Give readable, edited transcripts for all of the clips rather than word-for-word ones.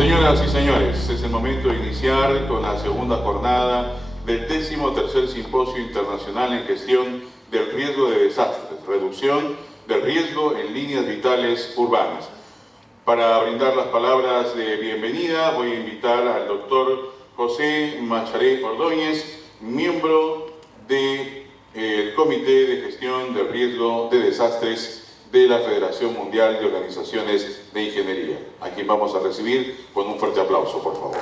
Señoras y señores, es el momento de iniciar con la segunda jornada del 13º Simposio Internacional en Gestión del Riesgo de Desastres, Reducción del Riesgo en Líneas Vitales Urbanas. Para brindar las palabras de bienvenida, voy a invitar al doctor José Macharé Ordóñez, miembro del Comité de Gestión del Riesgo de Desastres de la Federación Mundial de Organizaciones de Ingeniería, a quien vamos a recibir con un fuerte aplauso, por favor.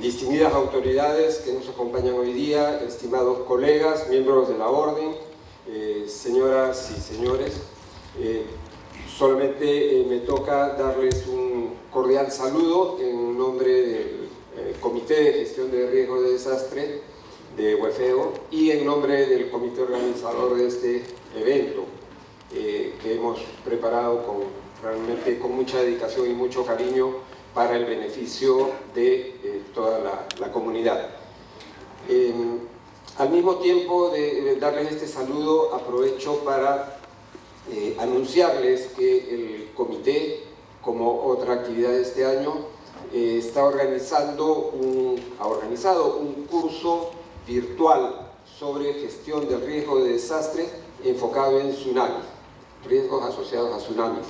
Distinguidas autoridades que nos acompañan hoy día, estimados colegas, miembros de la Orden, señoras y señores, solamente me toca darles un cordial saludo en nombre del Comité de Gestión de Riesgo de Desastre de UEFEO y en nombre del comité organizador de este evento que hemos preparado realmente con mucha dedicación y mucho cariño para el beneficio de toda la comunidad. Al mismo tiempo de darles este saludo, aprovecho para anunciarles que el comité, como otra actividad de este año, ha organizado un curso virtual sobre gestión del riesgo de desastre enfocado en tsunamis, riesgos asociados a tsunamis.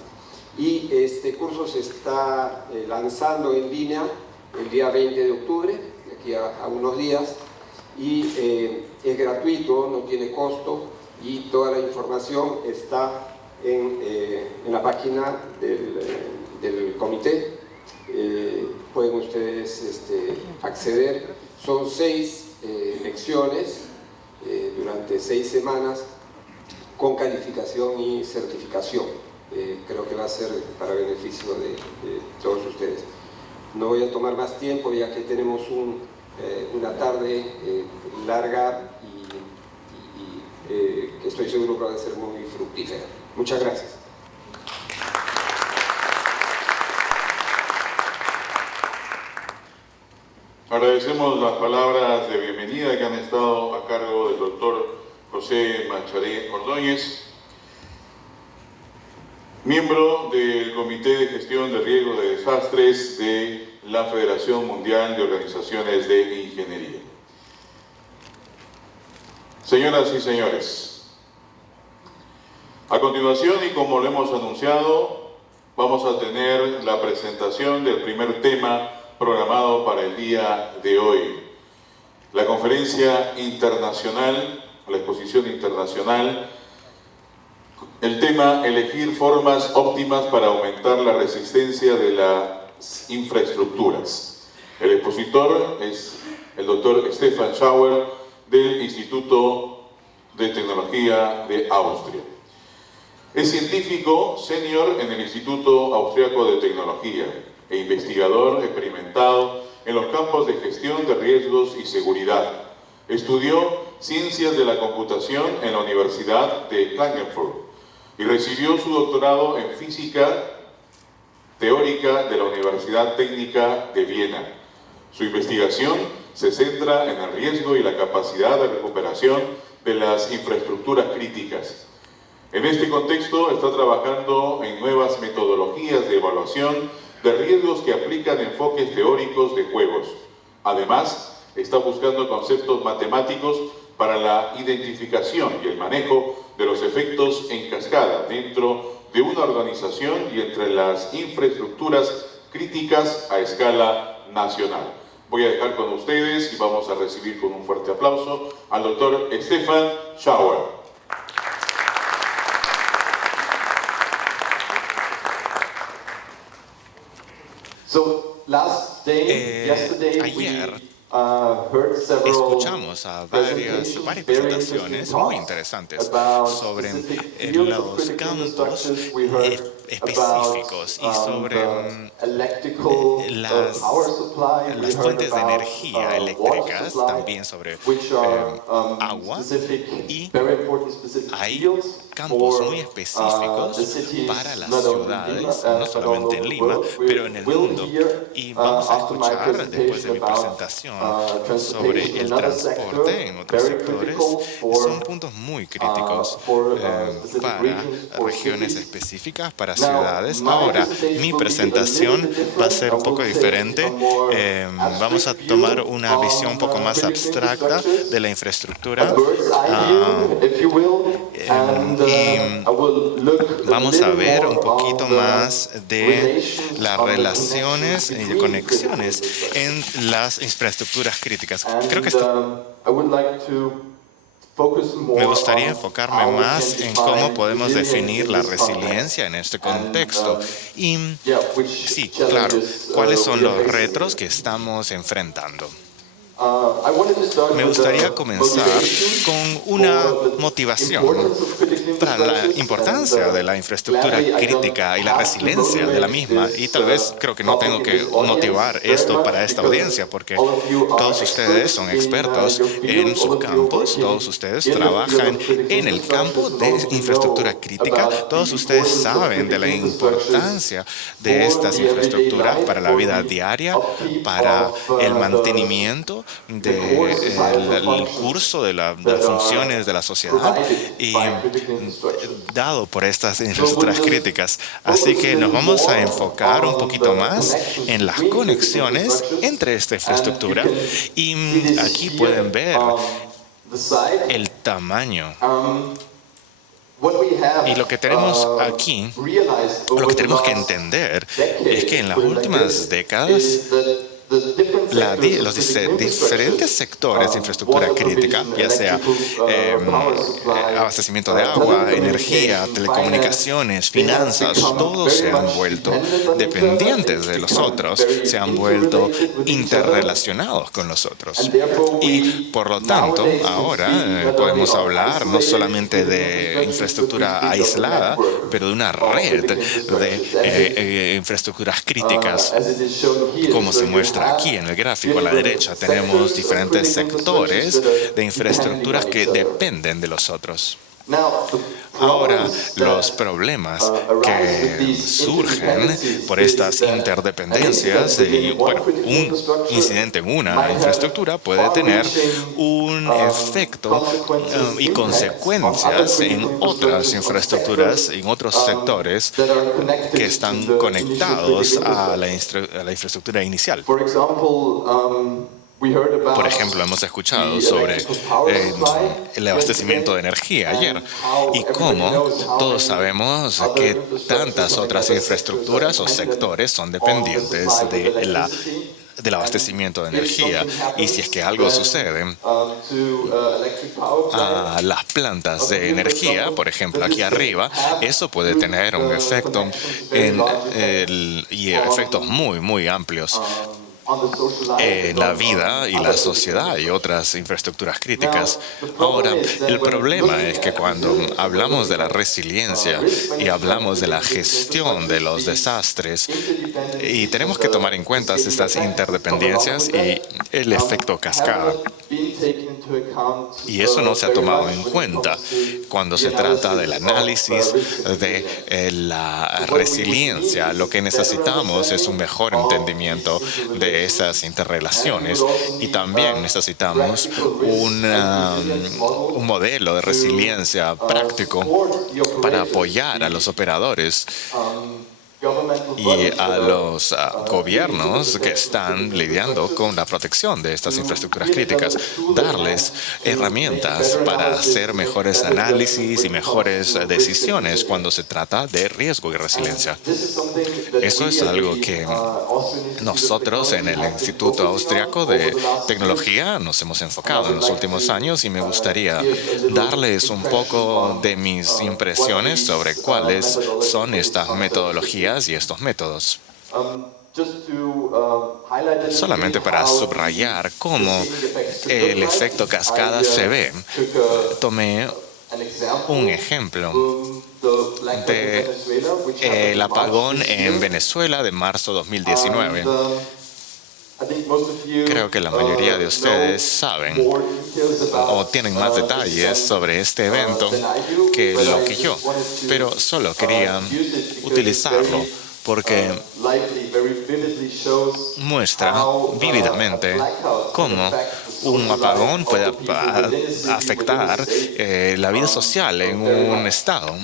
Y este curso se está lanzando en línea el día 20 de octubre, de aquí a unos días, y es gratuito, no tiene costo, y toda la información está en la página del comité. Pueden ustedes acceder. Son 6 lecciones durante 6 semanas con calificación y certificación. Creo que va a ser para beneficio de todos ustedes. No voy a tomar más tiempo ya que tenemos una tarde larga y que estoy seguro que va a ser muy fructífera. Muchas gracias. Agradecemos las palabras de bienvenida que han estado a cargo del doctor José Macharé Ordóñez, miembro del Comité de Gestión de Riesgo de Desastres de la Federación Mundial de Organizaciones de Ingeniería. Señoras y señores, a continuación, y como lo hemos anunciado, vamos a tener la presentación del primer tema programado para el día de hoy, la conferencia internacional, la exposición internacional, el tema elegir formas óptimas para aumentar la resistencia de las infraestructuras. El expositor es el doctor Stefan Schauer del Instituto de Tecnología de Austria. Es científico senior en el Instituto Austriaco de Tecnología e investigador experimentado en los campos de gestión de riesgos y seguridad. Estudió Ciencias de la Computación en la Universidad de Klagenfurt y recibió su doctorado en Física Teórica de la Universidad Técnica de Viena. Su investigación se centra en el riesgo y la capacidad de recuperación de las infraestructuras críticas. En este contexto está trabajando en nuevas metodologías de evaluación de riesgos que aplican enfoques teóricos de juegos. Además, está buscando conceptos matemáticos para la identificación y el manejo de los efectos en cascada dentro de una organización y entre las infraestructuras críticas a escala nacional. Voy a dejar con ustedes y vamos a recibir con un fuerte aplauso al doctor Stefan Schauer. Ayer escuchamos a varias presentaciones muy interesantes sobre los campos específicos y sobre las fuentes de energía eléctricas, también sobre agua, y hay campos muy específicos para las ciudades, no solamente en Lima, pero en el mundo. Y vamos a escuchar, después de mi presentación, sobre el transporte en otros sectores. Son puntos muy críticos para regiones específicas, para ciudades. Ahora, mi presentación va a ser un poco diferente. Vamos a tomar una visión un poco más abstracta de la infraestructura. Y vamos a ver un poquito más de las relaciones y conexiones en las infraestructuras críticas. Creo que me gustaría enfocarme más en cómo podemos definir la resiliencia en este contexto. Y sí, claro, ¿cuáles son los retos que estamos enfrentando? Me gustaría comenzar con una motivación para la importancia de la infraestructura crítica y la resiliencia de la misma. Y tal vez creo que no tengo que motivar esto para esta audiencia, porque todos ustedes son expertos en sus campos, todos ustedes trabajan en el campo de infraestructura crítica, todos ustedes saben de la importancia de estas infraestructuras para la vida diaria, para el mantenimiento del curso de las funciones de la sociedad y dado por estas infraestructuras críticas. Así que nos vamos a enfocar un poquito más en las conexiones entre esta infraestructura y aquí pueden ver el tamaño. Y lo que tenemos aquí, lo que tenemos que entender es que en las últimas décadas los diferentes sectores de infraestructura crítica, ya sea abastecimiento de agua, energía, telecomunicaciones, finanzas, todos se han vuelto dependientes de los otros, se han vuelto interrelacionados con los otros. Y por lo tanto, ahora podemos hablar no solamente de infraestructura aislada, pero de una red de infraestructuras críticas, como se muestra aquí en el gráfico a la derecha. Tenemos diferentes sectores de infraestructuras que dependen de los otros. Ahora, los problemas que surgen por estas interdependencias, bueno, un incidente en una infraestructura puede tener un efecto y consecuencias en otras infraestructuras, en otros sectores que están conectados a la infraestructura inicial. Por ejemplo, hemos escuchado sobre el abastecimiento de energía ayer y cómo todos sabemos que tantas otras infraestructuras o sectores son dependientes del abastecimiento de energía. Y si es que algo sucede a las plantas de energía, por ejemplo, aquí arriba, eso puede tener un efecto y efectos muy, muy amplios en la vida y la sociedad y otras infraestructuras críticas. Ahora, el problema es que cuando hablamos de la resiliencia y hablamos de la gestión de los desastres, y tenemos que tomar en cuenta estas interdependencias y el efecto cascada. Y eso no se ha tomado en cuenta cuando se trata del análisis de la resiliencia. Lo que necesitamos es un mejor entendimiento de esas interrelaciones y también necesitamos un modelo de resiliencia práctico para apoyar a los operadores y a los gobiernos que están lidiando con la protección de estas infraestructuras críticas, darles herramientas para hacer mejores análisis y mejores decisiones cuando se trata de riesgo y resiliencia. Eso es algo que nosotros en el Instituto Austriaco de Tecnología nos hemos enfocado en los últimos años y me gustaría darles un poco de mis impresiones sobre cuáles son estas metodologías y estos métodos. Solamente para subrayar cómo el efecto cascada se ve, tomé un ejemplo del apagón en Venezuela de marzo 2019. Creo que la mayoría de ustedes saben o tienen más detalles sobre este evento que lo que yo, pero solo quería utilizarlo porque muestra vívidamente cómo un apagón puede afectar la vida social en un estado.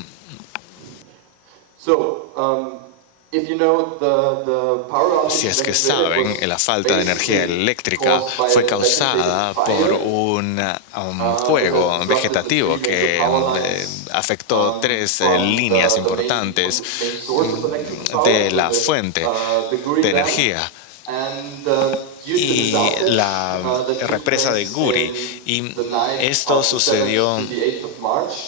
Si es que saben, la falta de energía eléctrica fue causada por un fuego vegetativo que afectó 3 líneas importantes de la fuente de energía y la represa de Guri. Y esto sucedió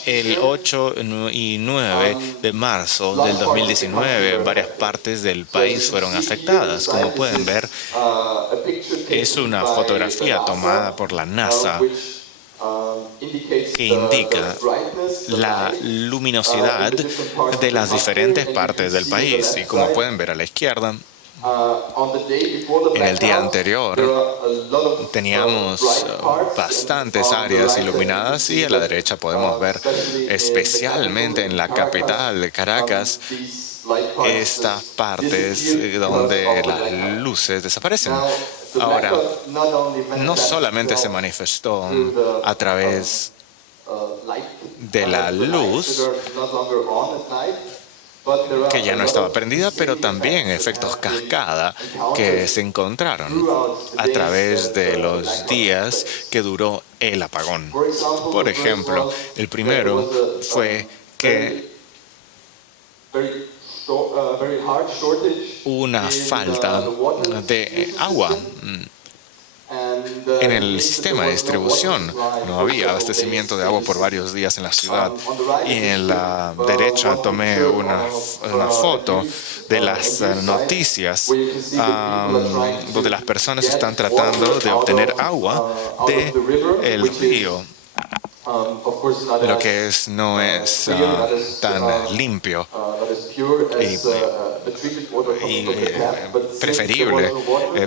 el 8 y 9 de marzo del 2019. Varias partes del país fueron afectadas. Como pueden ver, es una fotografía tomada por la NASA que indica la luminosidad de las diferentes partes del país. Y como pueden ver a la izquierda, en el día anterior teníamos bastantes áreas iluminadas y a la derecha podemos ver, especialmente en la capital de Caracas, estas partes donde las luces desaparecen. Ahora, no solamente se manifestó a través de la luz, que ya no estaba prendida, pero también efectos cascada que se encontraron a través de los días que duró el apagón. Por ejemplo, el primero fue que una falta de agua en el sistema de distribución. No había abastecimiento de agua por varios días en la ciudad. Y en la derecha tomé una foto de las noticias donde las personas están tratando de obtener agua del río. Lo que no es tan limpio y preferible,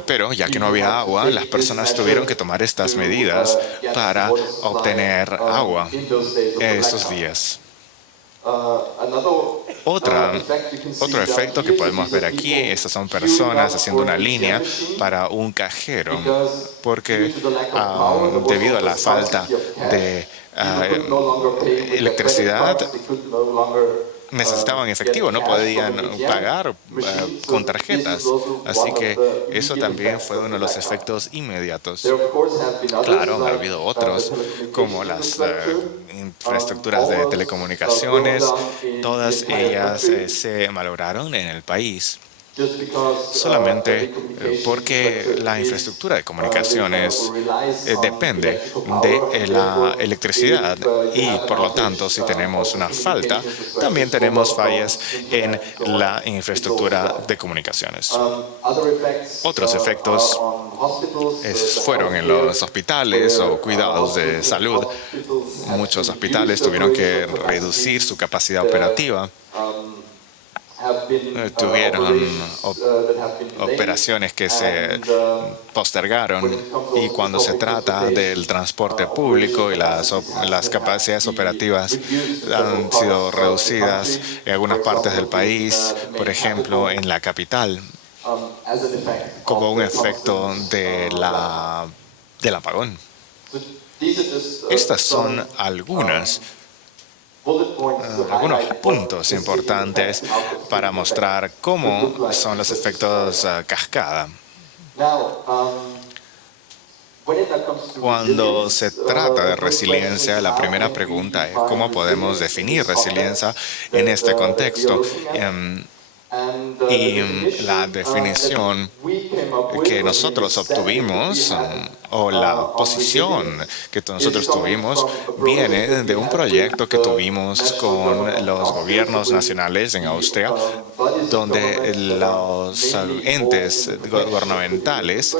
pero ya que no había agua, las personas tuvieron que tomar estas medidas para obtener agua esos días. Otro efecto que podemos ver aquí, estas son personas haciendo una línea para un cajero, porque debido a la falta de electricidad necesitaban efectivo, no podían pagar con tarjetas. Así que eso también fue uno de los efectos inmediatos. Claro, ha habido otros, como las infraestructuras de telecomunicaciones. Todas ellas se malograron en el país. Solamente porque la infraestructura de comunicaciones depende de la electricidad y por lo tanto si tenemos una falta también tenemos fallas en la infraestructura de comunicaciones. Otros efectos fueron en los hospitales o cuidados de salud. Muchos hospitales tuvieron que reducir su capacidad operativa. Tuvieron operaciones que se postergaron y cuando se trata del transporte público y las capacidades operativas han sido reducidas en algunas partes del país, por ejemplo en la capital, como un efecto del apagón. Estas son algunos puntos importantes para mostrar cómo son los efectos cascada. Cuando se trata de resiliencia, la primera pregunta es cómo podemos definir resiliencia en este contexto. Y la definición que nosotros obtuvimos, o la posición que nosotros tuvimos, viene de un proyecto que tuvimos con los gobiernos nacionales en Austria, donde los entes gubernamentales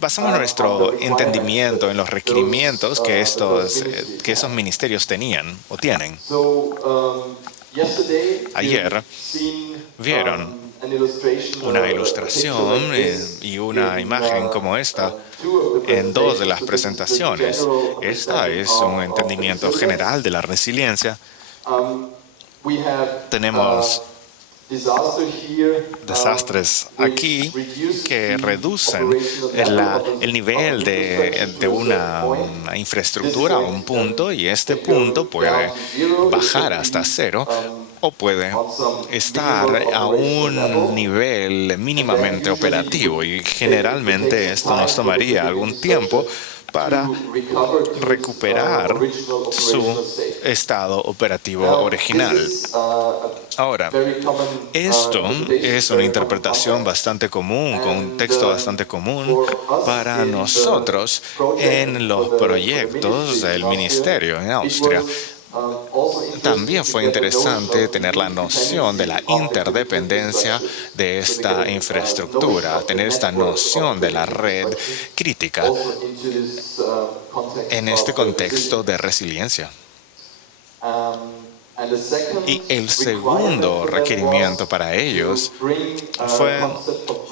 basamos nuestro entendimiento en los requerimientos que esos ministerios tenían o tienen. Ayer vieron una ilustración y una imagen como esta en dos de las presentaciones. Esta es un entendimiento general de la resiliencia. Tenemos desastres aquí que reducen el nivel de una infraestructura a un punto, y este punto puede bajar hasta cero o puede estar a un nivel mínimamente operativo, y generalmente esto nos tomaría algún tiempo para recuperar su estado operativo original. Ahora, esto es una interpretación bastante común, con un texto bastante común para nosotros en los proyectos del ministerio en Austria. También fue interesante tener la noción de la interdependencia de esta infraestructura, tener esta noción de la red crítica en este contexto de resiliencia. Y el segundo requerimiento para ellos fue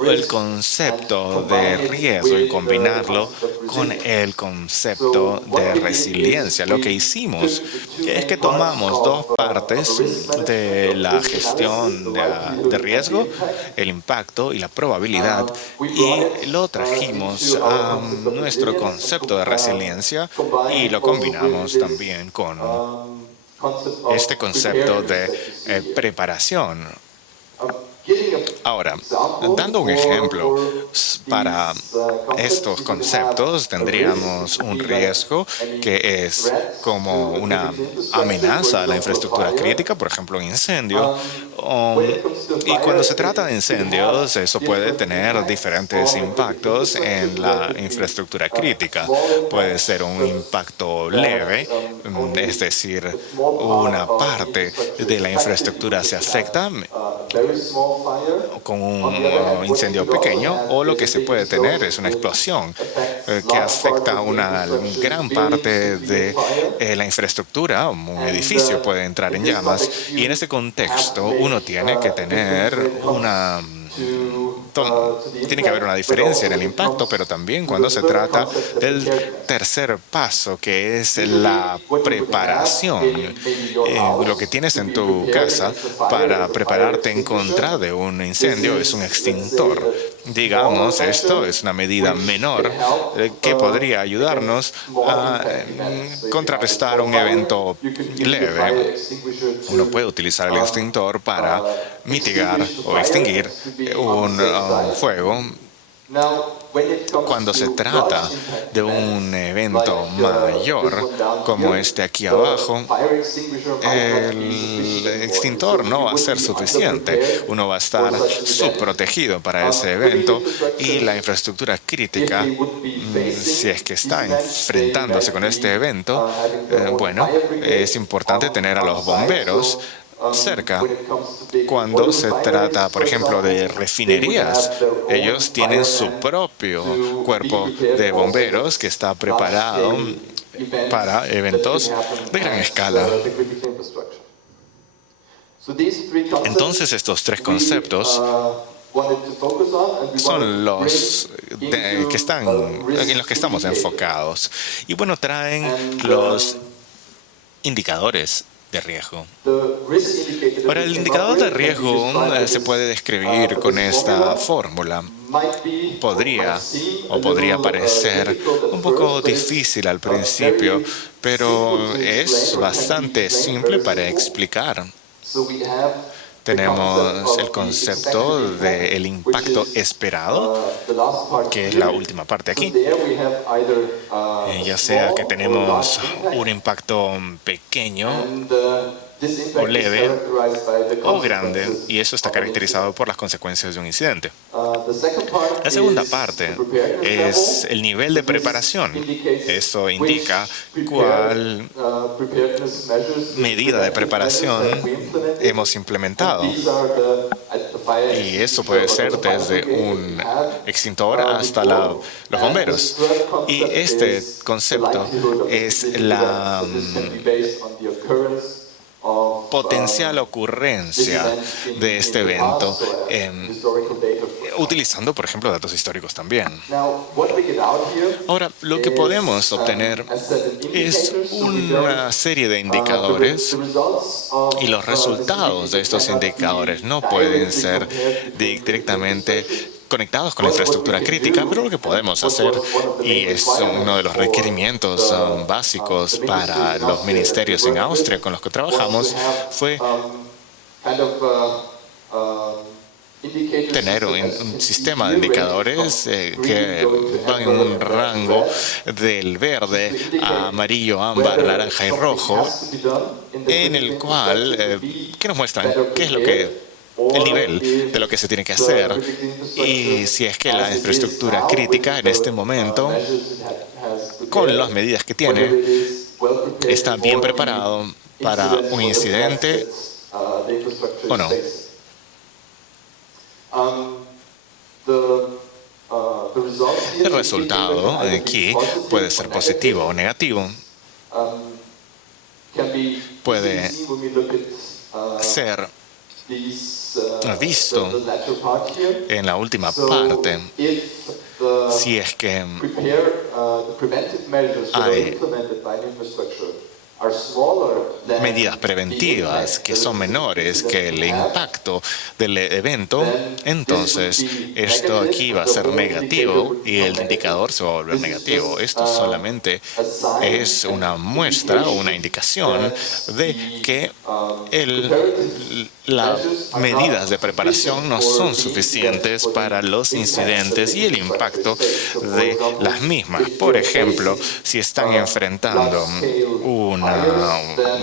el concepto de riesgo y combinarlo con el concepto de resiliencia. Lo que hicimos es que tomamos dos partes de la gestión de riesgo, el impacto y la probabilidad, y lo trajimos a nuestro concepto de resiliencia y lo combinamos también con este concepto de preparación. Ahora, dando un ejemplo para estos conceptos, tendríamos un riesgo que es como una amenaza a la infraestructura crítica, por ejemplo, un incendio. Y cuando se trata de incendios, eso puede tener diferentes impactos en la infraestructura crítica. Puede ser un impacto leve, es decir, una parte de la infraestructura se afecta con un incendio pequeño, o lo que se puede tener es una explosión que afecta a una gran parte de la infraestructura. Un edificio puede entrar en llamas, y en ese contexto uno tiene que tener tiene que haber una diferencia en el impacto, pero también cuando se trata del tercer paso, que es la preparación. Lo que tienes en tu casa para prepararte en contra de un incendio es un extintor. Digamos, esto es una medida menor que podría ayudarnos a contrarrestar un evento leve. Uno puede utilizar el extintor para mitigar o extinguir un fuego. Cuando se trata de un evento mayor, como este aquí abajo, el extintor no va a ser suficiente. Uno va a estar subprotegido para ese evento, y la infraestructura crítica, si es que está enfrentándose con este evento, bueno, es importante tener a los bomberos cerca. Cuando se trata, por ejemplo, de refinerías, ellos tienen su propio cuerpo de bomberos que está preparado para eventos de gran escala. Entonces, estos tres conceptos son los en los que estamos enfocados. Y bueno, traen los indicadores de riesgo. Ahora, el indicador de riesgo se puede describir con esta fórmula. Podría parecer un poco difícil al principio, pero es bastante simple para explicar. Tenemos el concepto del impacto esperado, que es la última parte aquí. Ya sea que tenemos un impacto pequeño o leve o grande, y eso está caracterizado por las consecuencias de un incidente. La segunda parte es el nivel de preparación. Eso indica cuál medida de preparación hemos implementado. Y eso puede ser desde un extintor hasta los bomberos. Y este concepto es potencial ocurrencia de este evento, utilizando, por ejemplo, datos históricos también. Ahora, lo que podemos obtener es una serie de indicadores y los resultados de estos indicadores no pueden ser directamente conectados con la infraestructura crítica, pero lo que podemos hacer, y es uno de los requerimientos básicos para los ministerios en Austria con los que trabajamos, fue tener un sistema de indicadores que van en un rango del verde a amarillo, ámbar, naranja y rojo, en el cual que nos muestran qué es lo que el nivel de lo que se tiene que hacer y si es que la infraestructura crítica en este momento, con las medidas que tiene, está bien preparado para un incidente o no. El resultado aquí puede ser positivo o negativo. Puede ser visto en la última parte si es que hay medidas preventivas que son menores que el impacto del evento, entonces esto aquí va a ser negativo y el indicador se va a volver negativo. Esto solamente es una muestra o una indicación de que las medidas de preparación no son suficientes para los incidentes y el impacto de las mismas. Por ejemplo, si están enfrentando un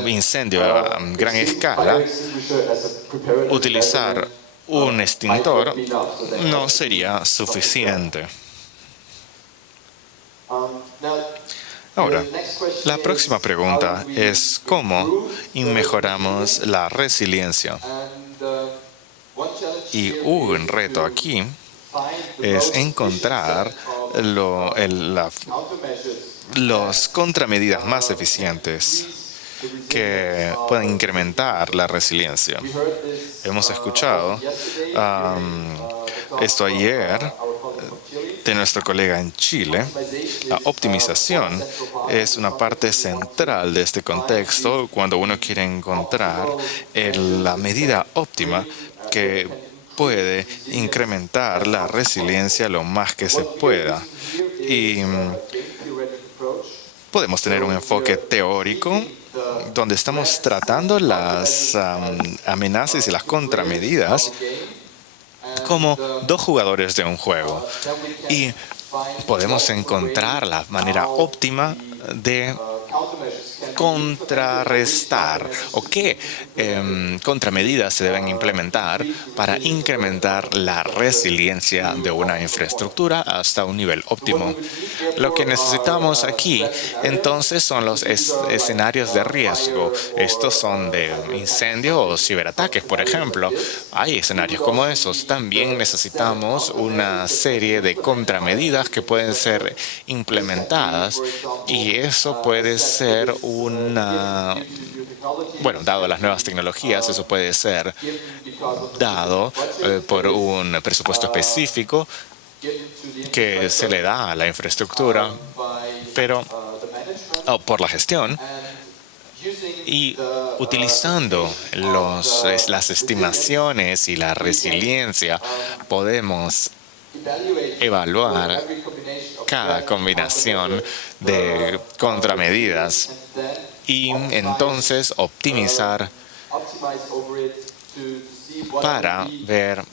incendio a gran escala, utilizar un extintor no sería suficiente. Ahora, la próxima pregunta es ¿cómo mejoramos la resiliencia? Y un reto aquí es encontrar los contramedidas más eficientes que pueden incrementar la resiliencia. Hemos escuchado esto ayer de nuestro colega en Chile. La optimización es una parte central de este contexto cuando uno quiere encontrar la medida óptima que puede incrementar la resiliencia lo más que se pueda. Y podemos tener un enfoque teórico donde estamos tratando las amenazas y las contramedidas como dos jugadores de un juego. Y podemos encontrar la manera óptima de contrarrestar o qué contramedidas se deben implementar para incrementar la resiliencia de una infraestructura hasta un nivel óptimo. Lo que necesitamos aquí entonces son los escenarios de riesgo. Estos son de incendio o ciberataques, por ejemplo. Hay escenarios como esos. También necesitamos una serie de contramedidas que pueden ser implementadas y eso puede ser dado las nuevas tecnologías, eso puede ser dado por un presupuesto específico que se le da a la infraestructura, pero por la gestión y utilizando las estimaciones y la resiliencia podemos evaluar cada combinación de contramedidas y entonces optimizar para ver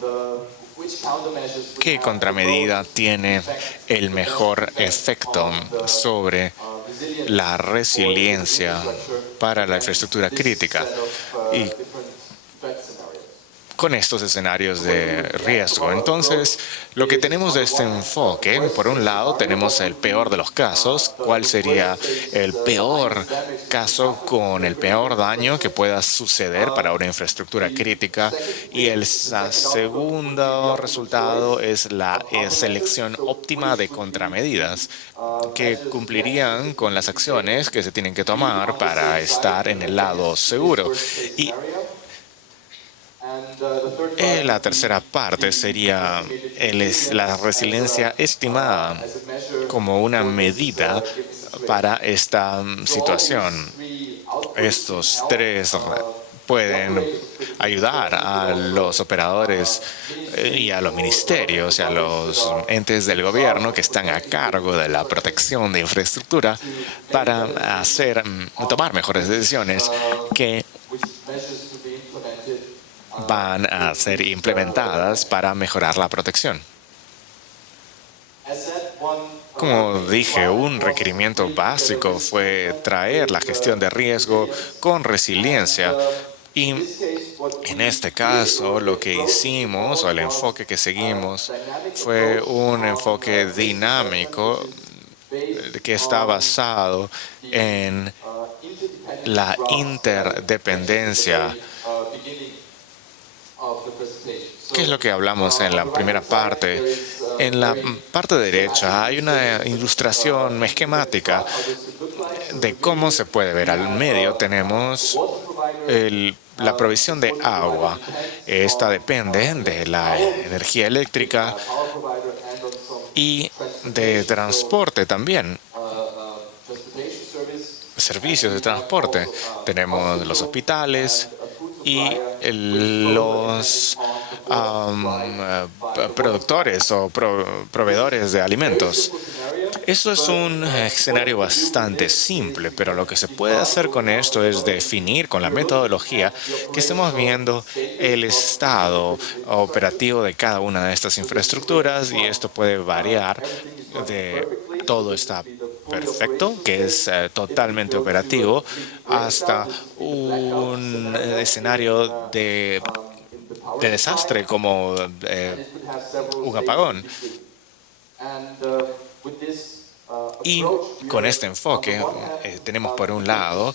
qué contramedida tiene el mejor efecto sobre la resiliencia para la infraestructura crítica. Y con estos escenarios de riesgo. Entonces, lo que tenemos de este enfoque, por un lado, tenemos el peor de los casos. ¿Cuál sería el peor caso con el peor daño que pueda suceder para una infraestructura crítica? Y el segundo resultado es la selección óptima de contramedidas que cumplirían con las acciones que se tienen que tomar para estar en el lado seguro. Y la tercera parte sería la resiliencia estimada como una medida para esta situación. Estos tres pueden ayudar a los operadores y a los ministerios y a los entes del gobierno que están a cargo de la protección de infraestructura para tomar mejores decisiones que van a ser implementadas para mejorar la protección. Como dije, un requerimiento básico fue traer la gestión de riesgo con resiliencia. Y en este caso, lo que hicimos, o el enfoque que seguimos, fue un enfoque dinámico que está basado en la interdependencia. ¿Qué es lo que hablamos en la primera parte? En la parte derecha hay una ilustración esquemática de cómo se puede ver. Al medio tenemos la provisión de agua. Esta depende de la energía eléctrica y de transporte también. Servicios de transporte. Tenemos los hospitales y los productores o proveedores de alimentos. Eso es un escenario bastante simple, pero lo que se puede hacer con esto es definir con la metodología que estemos viendo el estado operativo de cada una de estas infraestructuras, y esto puede variar de todo está perfecto, que es totalmente operativo, hasta un escenario de desastre como un apagón. Y con este enfoque tenemos por un lado,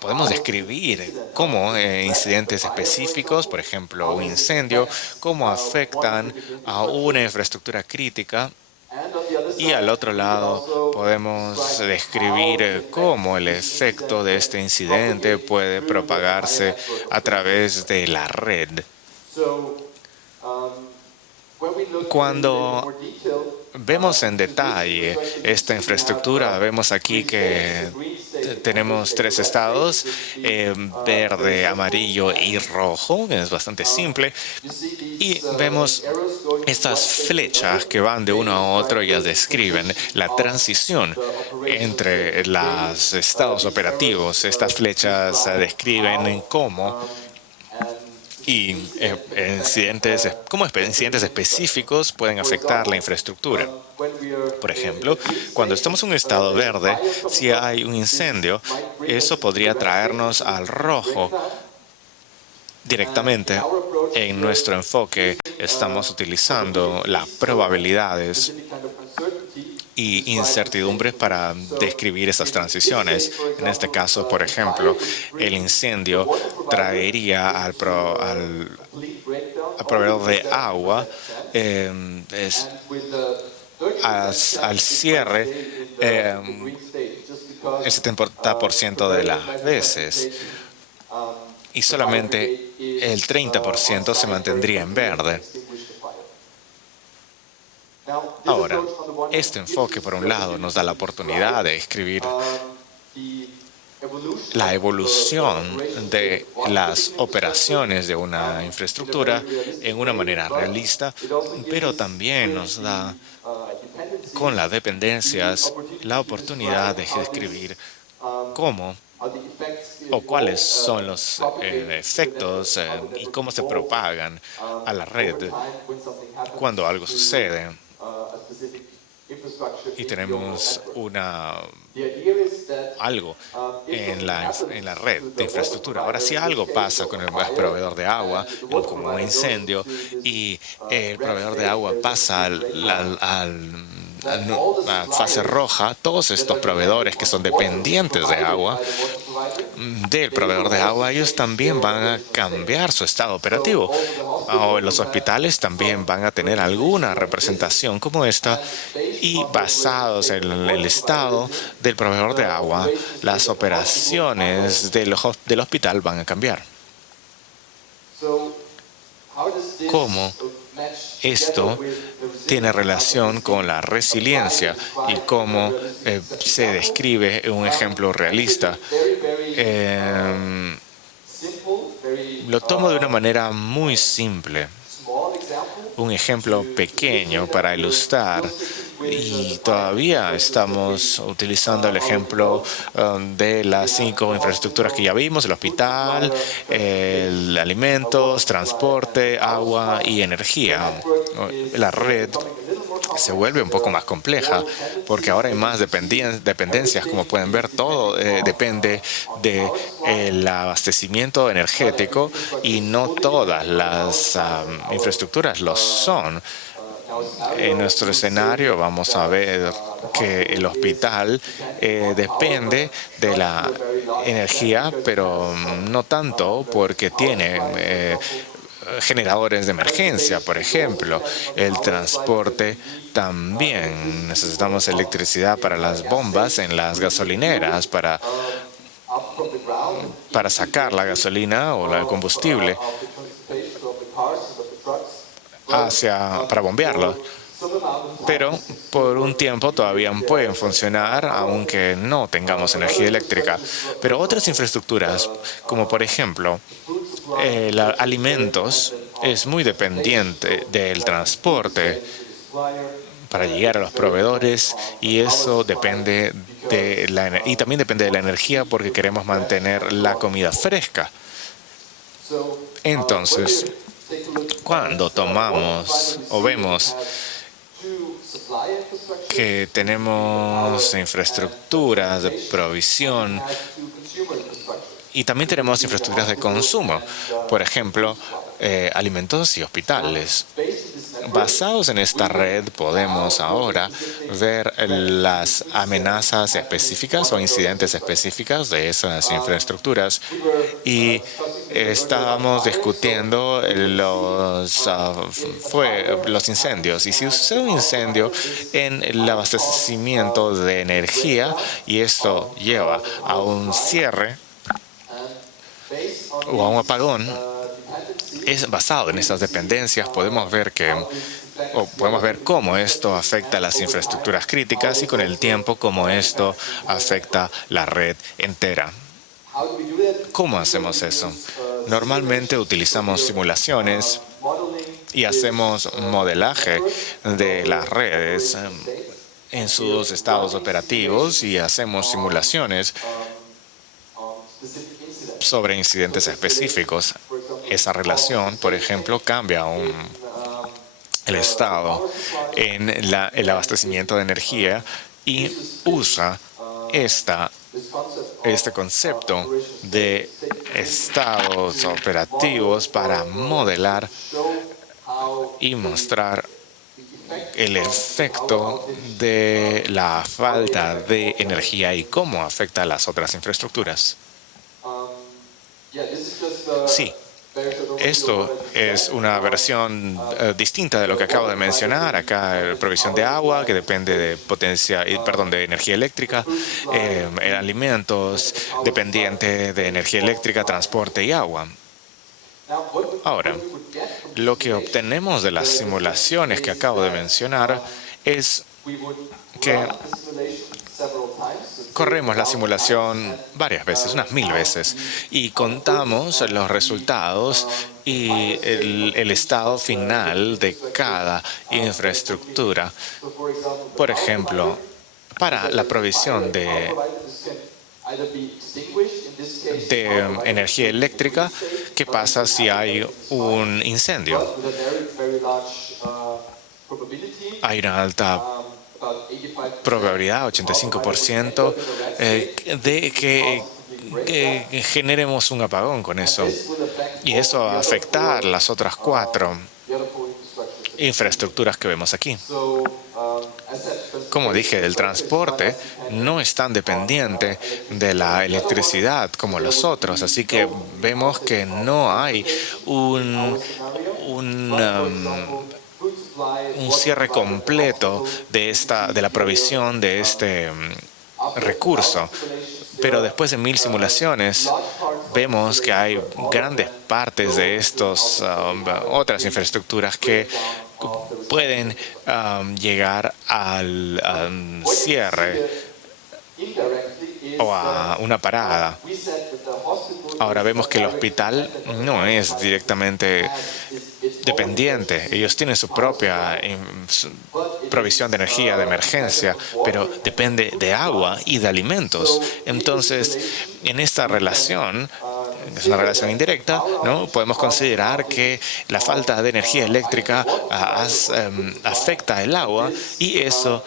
podemos describir cómo incidentes específicos, por ejemplo un incendio, cómo afectan a una infraestructura crítica. Y al otro lado podemos describir cómo el efecto de este incidente puede propagarse a través de la red. Cuando vemos en detalle esta infraestructura, vemos aquí que tenemos tres estados, verde, amarillo y rojo, que es bastante simple. Y vemos estas flechas que van de uno a otro y describen la transición entre los estados operativos. Estas flechas describen cómo incidentes específicos pueden afectar la infraestructura. Por ejemplo, cuando estamos en un estado verde, si hay un incendio, eso podría traernos al rojo directamente. En nuestro enfoque estamos utilizando las probabilidades y incertidumbres para describir esas transiciones. En este caso, por ejemplo, el incendio traería al proveedor de agua al cierre el 70% de las veces, y solamente el 30% se mantendría en verde. Ahora, este enfoque, por un lado, nos da la oportunidad de escribir la evolución de las operaciones de una infraestructura en una manera realista, pero también nos da, con las dependencias, la oportunidad de describir cómo o cuáles son los efectos y cómo se propagan a la red cuando algo sucede. Y tenemos una algo en la red de infraestructura. Ahora, si algo pasa con el proveedor de agua, como un incendio, y el proveedor de agua pasa a la fase roja, todos estos proveedores que son dependientes de agua, del proveedor de agua, ellos también van a cambiar su estado operativo. O los hospitales también van a tener alguna representación como esta, y basados en el estado del proveedor de agua, las operaciones del hospital van a cambiar. ¿Cómo esto tiene relación con la resiliencia y cómo se describe en un ejemplo realista? Lo tomo de una manera muy simple, un ejemplo pequeño para ilustrar, y todavía estamos utilizando el ejemplo de las 5 infraestructuras que ya vimos: el hospital, el alimentos, transporte, agua y energía. La red se vuelve un poco más compleja porque ahora hay más dependencias. Como pueden ver, todo depende del abastecimiento energético, y no todas las infraestructuras lo son. En nuestro escenario vamos a ver que el hospital depende de la energía, pero no tanto, porque tiene generadores de emergencia, por ejemplo. El transporte también. Necesitamos electricidad para las bombas en las gasolineras, para sacar la gasolina o el combustible para bombearlo. Pero por un tiempo todavía pueden funcionar aunque no tengamos energía eléctrica. Pero otras infraestructuras, como por ejemplo alimentos, es muy dependiente del transporte para llegar a los proveedores, y eso depende y también depende de la energía, porque queremos mantener la comida fresca. Entonces, cuando tomamos o vemos que tenemos infraestructuras de provisión y también tenemos infraestructuras de consumo, por ejemplo, alimentos y hospitales. Basados en esta red, podemos ahora ver las amenazas específicas o incidentes específicos de esas infraestructuras. Y estábamos discutiendo los incendios. Y si sucede un incendio en el abastecimiento de energía y esto lleva a un cierre o a un apagón, es basado en estas dependencias. Podemos ver cómo esto afecta a las infraestructuras críticas, y con el tiempo cómo esto afecta la red entera. ¿Cómo hacemos eso? Normalmente utilizamos simulaciones y hacemos modelaje de las redes en sus estados operativos, y hacemos simulaciones sobre incidentes específicos. Esa relación, por ejemplo, cambia el estado en el abastecimiento de energía, y usa este concepto de estados operativos para modelar y mostrar el efecto de la falta de energía y cómo afecta a las otras infraestructuras. Sí. Esto es una versión distinta de lo que acabo de mencionar. Acá, provisión de agua, que depende de energía eléctrica, alimentos, dependiente de energía eléctrica, transporte y agua. Ahora, lo que obtenemos de las simulaciones que acabo de mencionar es que corremos la simulación varias veces, unas 1000 veces, y contamos los resultados y el estado final de cada infraestructura. Por ejemplo, para la provisión de energía eléctrica, ¿qué pasa si hay un incendio? Hay una alta probabilidad, 85%, de que generemos un apagón con eso. Y eso va a afectar las otras 4 infraestructuras que vemos aquí. Como dije, el transporte no es tan dependiente de la electricidad como los otros, así que vemos que no hay un cierre completo de la provisión de este recurso. Pero después de 1000 simulaciones, vemos que hay grandes partes de estas otras infraestructuras que pueden llegar al cierre o a una parada. Ahora vemos que el hospital no es directamente dependiente. Ellos tienen su propia provisión de energía de emergencia, pero depende de agua y de alimentos. Entonces, en esta relación, es una relación indirecta, ¿no? Podemos considerar que la falta de energía eléctrica afecta el agua y eso,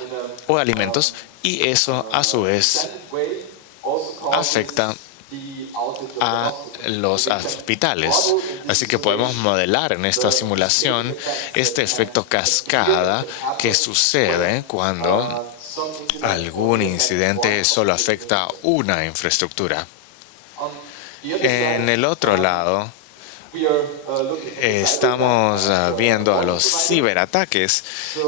o alimentos, y eso a su vez afecta a los hospitales. Así que podemos modelar en esta simulación este efecto cascada que sucede cuando algún incidente solo afecta una infraestructura. En el otro lado, estamos viendo a los ciberataques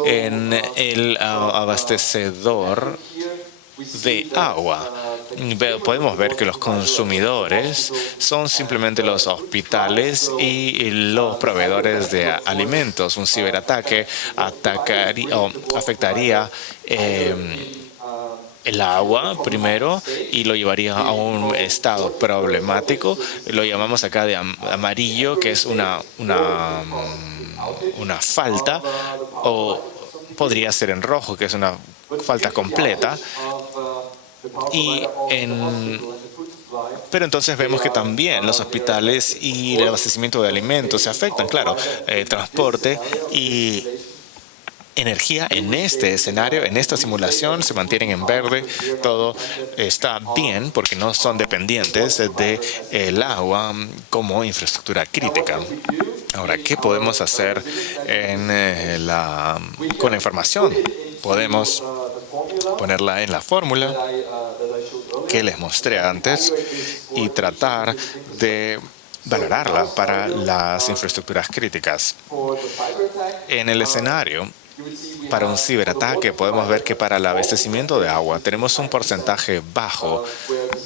en el abastecedor de agua. Podemos ver que los consumidores son simplemente los hospitales y los proveedores de alimentos. Un ciberataque afectaría el agua primero y lo llevaría a un estado problemático. Lo llamamos acá de amarillo, que es una falta, o podría ser en rojo, que es una falta completa. Pero entonces vemos que también los hospitales y el abastecimiento de alimentos se afectan. Claro, transporte y energía en este escenario, en esta simulación, se mantienen en verde. Todo está bien porque no son dependientes del agua como infraestructura crítica. Ahora, ¿qué podemos hacer con la información? Podemos ponerla en la fórmula que les mostré antes y tratar de valorarla para las infraestructuras críticas. En el escenario, para un ciberataque, podemos ver que para el abastecimiento de agua tenemos un porcentaje bajo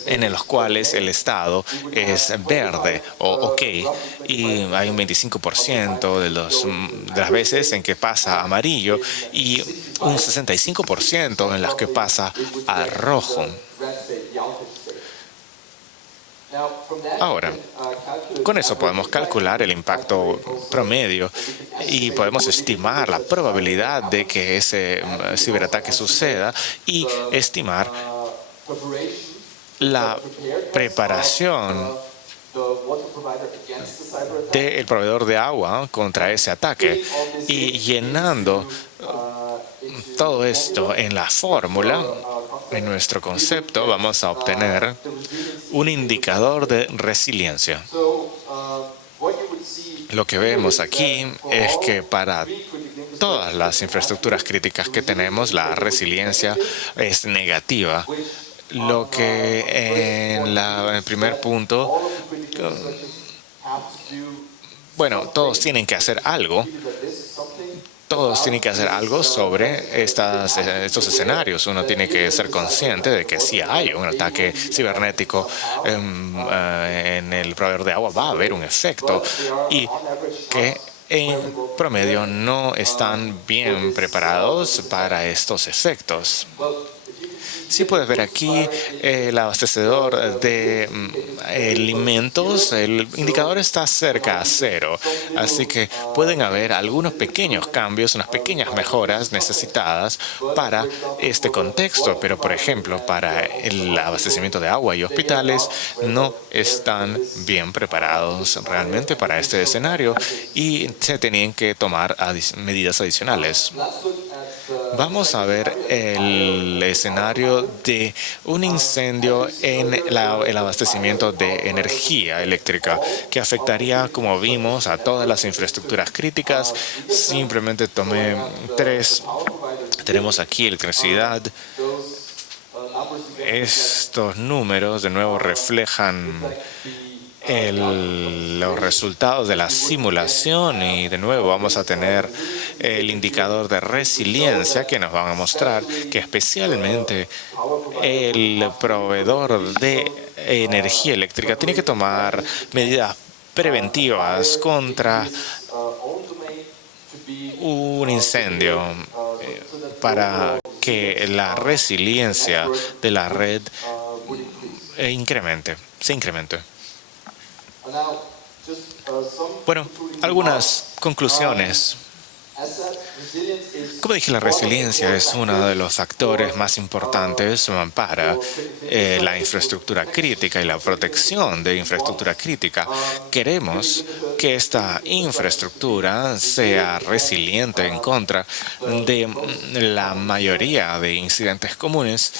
en los cuales el estado es verde o OK, y hay un 25% de las veces en que pasa a amarillo y un 65% en las que pasa a rojo. Ahora, con eso podemos calcular el impacto promedio y podemos estimar la probabilidad de que ese ciberataque suceda y estimar la preparación del proveedor de agua contra ese ataque. Y llenando todo esto en la fórmula, en nuestro concepto, vamos a obtener un indicador de resiliencia. Lo que vemos aquí es que para todas las infraestructuras críticas que tenemos, la resiliencia es negativa. Lo que en el primer punto, bueno, todos tienen que hacer algo. Todos tienen que hacer algo sobre estos escenarios. Uno tiene que ser consciente de que si hay un ataque cibernético en el proveedor de agua, va a haber un efecto y que en promedio no están bien preparados para estos efectos. Sí puedes ver aquí el abastecedor de alimentos. El indicador está cerca a 0, así que pueden haber algunos pequeños cambios, unas pequeñas mejoras necesitadas para este contexto, pero por ejemplo para el abastecimiento de agua y hospitales no están bien preparados realmente para este escenario y se tenían que tomar medidas adicionales. vamos a ver el escenario de un incendio en el abastecimiento de energía eléctrica que afectaría, como vimos, a todas las infraestructuras críticas. Simplemente tomé 3. Tenemos aquí electricidad. Estos números de nuevo reflejan los resultados de la simulación y de nuevo vamos a tener el indicador de resiliencia que nos van a mostrar que especialmente el proveedor de energía eléctrica tiene que tomar medidas preventivas contra un incendio para que la resiliencia de la red se incremente. Bueno, algunas conclusiones. Como dije, la resiliencia es uno de los factores más importantes para la infraestructura crítica y la protección de infraestructura crítica. Queremos que esta infraestructura sea resiliente en contra de la mayoría de incidentes comunes.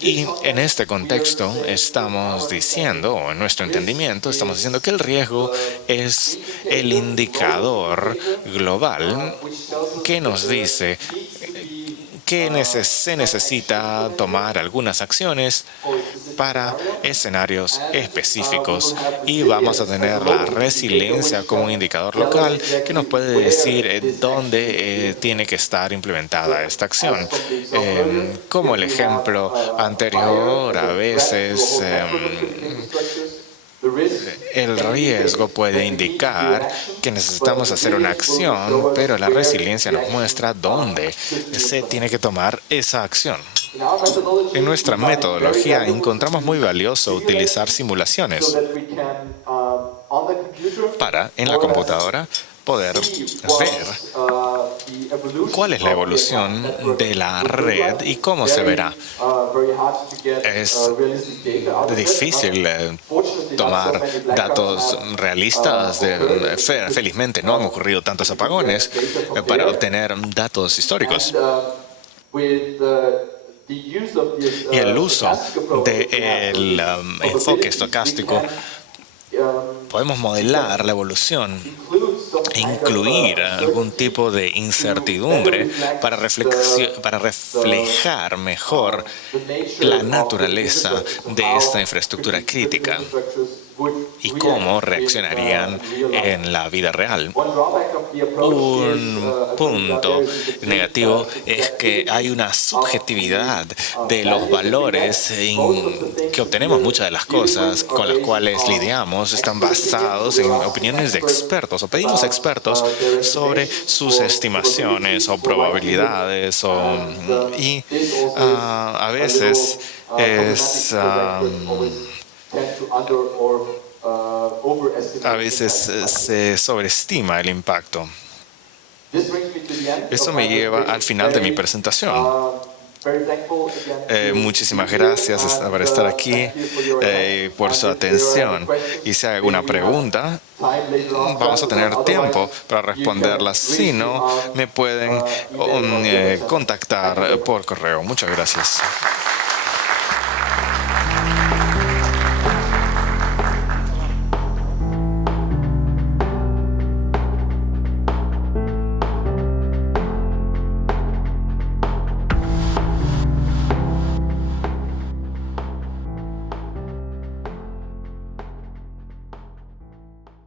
Y en este contexto estamos diciendo, o en nuestro entendimiento, estamos diciendo que el riesgo es el indicador global que nos dice que se necesita tomar algunas acciones para escenarios específicos y vamos a tener la resiliencia como un indicador local que nos puede decir dónde tiene que estar implementada esta acción. Como el ejemplo anterior, a veces el riesgo puede indicar que necesitamos hacer una acción, pero la resiliencia nos muestra dónde se tiene que tomar esa acción. En nuestra metodología encontramos muy valioso utilizar simulaciones para, en la computadora, poder ver cuál es la evolución de la red y cómo se verá. Es difícil tomar datos realistas. Felizmente no han ocurrido tantos apagones para obtener datos históricos. Y el uso del enfoque estocástico, podemos modelar la evolución e incluir algún tipo de incertidumbre para reflejar mejor la naturaleza de esta infraestructura crítica y cómo reaccionarían en la vida real. Un punto negativo es que hay una subjetividad de los valores que obtenemos. Muchas de las cosas con las cuales lidiamos están basados en opiniones de expertos o pedimos a expertos sobre sus estimaciones o probabilidades y a veces se sobreestima el impacto. Eso me lleva al final de mi presentación. Muchísimas gracias por estar aquí, por su atención. Y si hay alguna pregunta, vamos a tener tiempo para responderlas. Si no, me pueden contactar por correo. Muchas gracias.